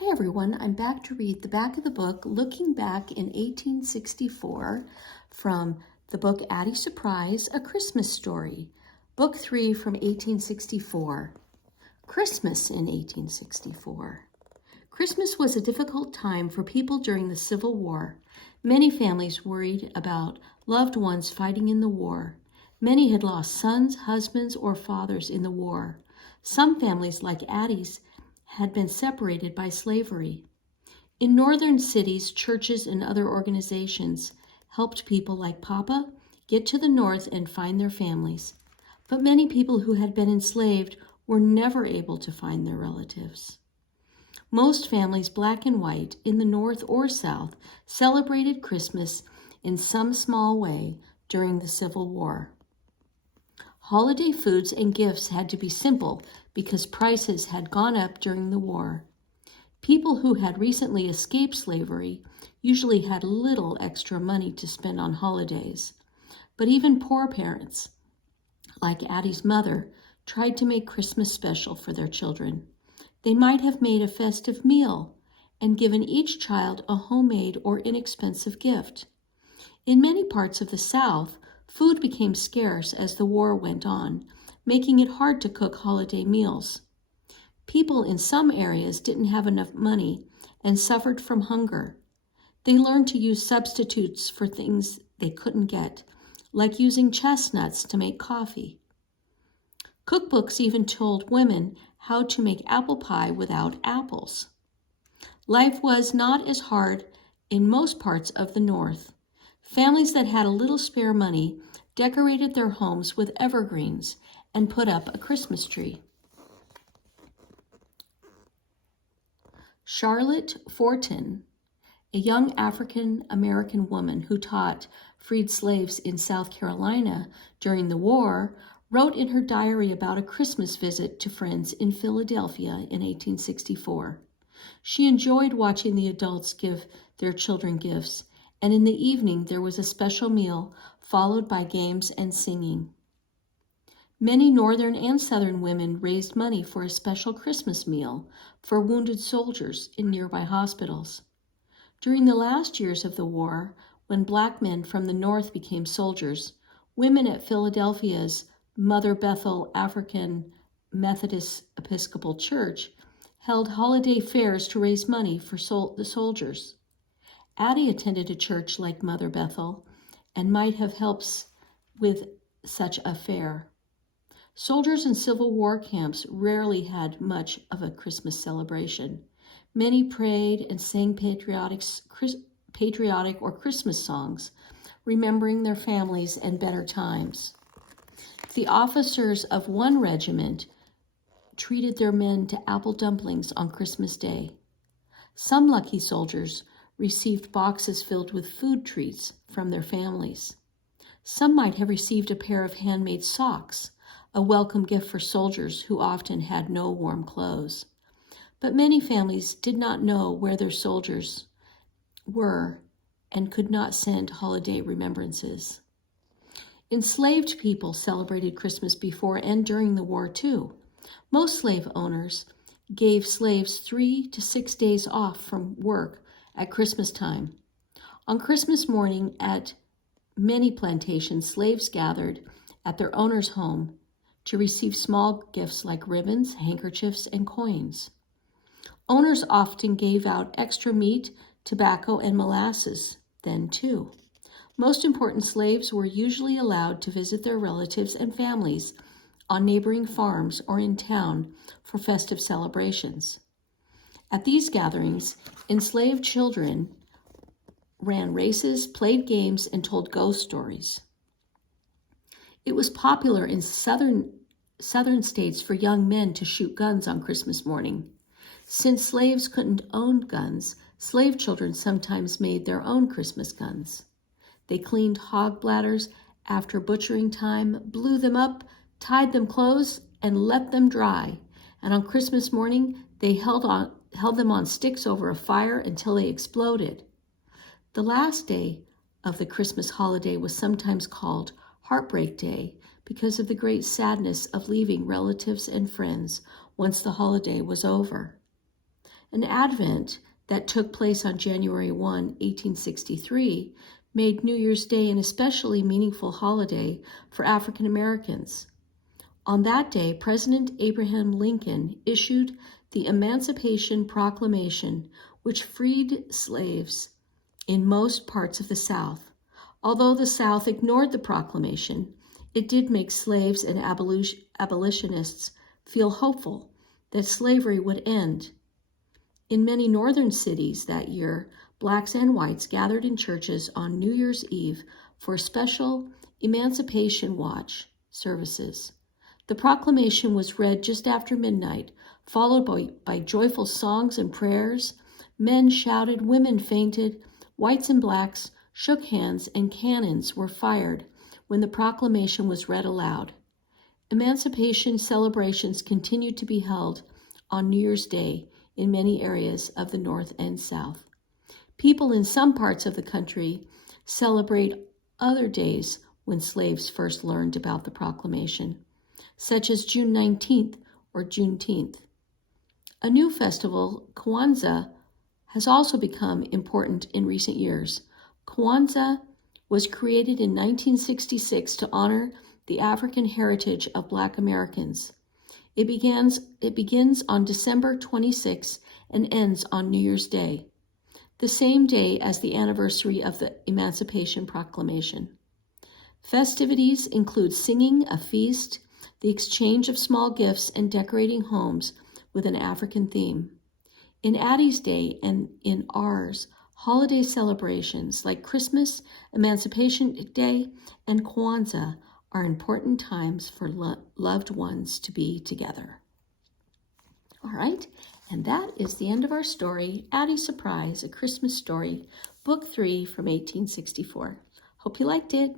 Hi everyone, I'm back to read the back of the book, Looking Back in 1864, from the book Addy Surprise, A Christmas Story, Book 3 from 1864. Christmas in 1864. Christmas was a difficult time for people during the Civil War. Many families worried about loved ones fighting in the war. Many had lost sons, husbands, or fathers in the war. Some families, like Addy's, had been separated by slavery. In northern cities, churches and other organizations helped people like Papa get to the north and find their families. But many people who had been enslaved were never able to find their relatives. Most families, black and white, in the North or South, celebrated Christmas in some small way during the Civil War. Holiday foods and gifts had to be simple because prices had gone up during the war. People who had recently escaped slavery usually had little extra money to spend on holidays. But even poor parents, like Addy's mother, tried to make Christmas special for their children. They might have made a festive meal and given each child a homemade or inexpensive gift. In many parts of the South, food became scarce as the war went on, making it hard to cook holiday meals. People in some areas didn't have enough money and suffered from hunger. They learned to use substitutes for things they couldn't get, like using chestnuts to make coffee. Cookbooks even told women how to make apple pie without apples. Life was not as hard in most parts of the North. Families that had a little spare money decorated their homes with evergreens and put up a Christmas tree. Charlotte Fortin, a young African-American woman who taught freed slaves in South Carolina during the war, wrote in her diary about a Christmas visit to friends in Philadelphia in 1864. She enjoyed watching the adults give their children gifts, and in the evening there was a special meal followed by games and singing. Many northern and southern women raised money for a special Christmas meal for wounded soldiers in nearby hospitals. During the last years of the war, when black men from the north became soldiers, women at Philadelphia's Mother Bethel African Methodist Episcopal Church held holiday fairs to raise money for the soldiers. Addy attended a church like Mother Bethel and might have helped with such a fair. Soldiers in Civil War camps rarely had much of a Christmas celebration. Many prayed and sang patriotic or Christmas songs, remembering their families and better times. The officers of one regiment treated their men to apple dumplings on Christmas Day. Some lucky soldiers received boxes filled with food treats from their families. Some might have received a pair of handmade socks, a welcome gift for soldiers who often had no warm clothes. But many families did not know where their soldiers were and could not send holiday remembrances. Enslaved people celebrated Christmas before and during the war too. Most slave owners gave slaves 3 to 6 days off from work at Christmas time. On Christmas morning at many plantations, slaves gathered at their owner's home to receive small gifts like ribbons, handkerchiefs, and coins. Owners often gave out extra meat, tobacco, and molasses then too. Most important slaves were usually allowed to visit their relatives and families on neighboring farms or in town for festive celebrations. At these gatherings, enslaved children ran races, played games, and told ghost stories. It was popular in southern states for young men to shoot guns on Christmas morning. Since slaves couldn't own guns, slave children sometimes made their own Christmas guns. They cleaned hog bladders after butchering time, blew them up, tied them close, and let them dry. And on Christmas morning, they held them on sticks over a fire until they exploded. The last day of the Christmas holiday was sometimes called Heartbreak Day because of the great sadness of leaving relatives and friends once the holiday was over. An advent that took place on January 1, 1863, made New Year's Day an especially meaningful holiday for African Americans. On that day, President Abraham Lincoln issued the Emancipation Proclamation, which freed slaves in most parts of the South. Although the South ignored the proclamation, it did make slaves and abolitionists feel hopeful that slavery would end. In many northern cities that year, blacks and whites gathered in churches on New Year's Eve for special Emancipation Watch services. The proclamation was read just after midnight, followed by joyful songs and prayers. Men shouted, women fainted, whites and blacks shook hands, and cannons were fired when the proclamation was read aloud. Emancipation celebrations continued to be held on New Year's Day in many areas of the North and South. People in some parts of the country celebrate other days when slaves first learned about the proclamation, such as June 19th or Juneteenth. A new festival, Kwanzaa, has also become important in recent years. Kwanzaa was created in 1966 to honor the African heritage of Black Americans. It begins on December 26 and ends on New Year's Day, the same day as the anniversary of the Emancipation Proclamation. Festivities include singing, a feast, the exchange of small gifts, and decorating homes with an African theme. In Addy's day and in ours, holiday celebrations like Christmas, Emancipation Day, and Kwanzaa are important times for loved ones to be together. All right, and that is the end of our story, Addy's Surprise, A Christmas Story, Book 3 from 1864. Hope you liked it.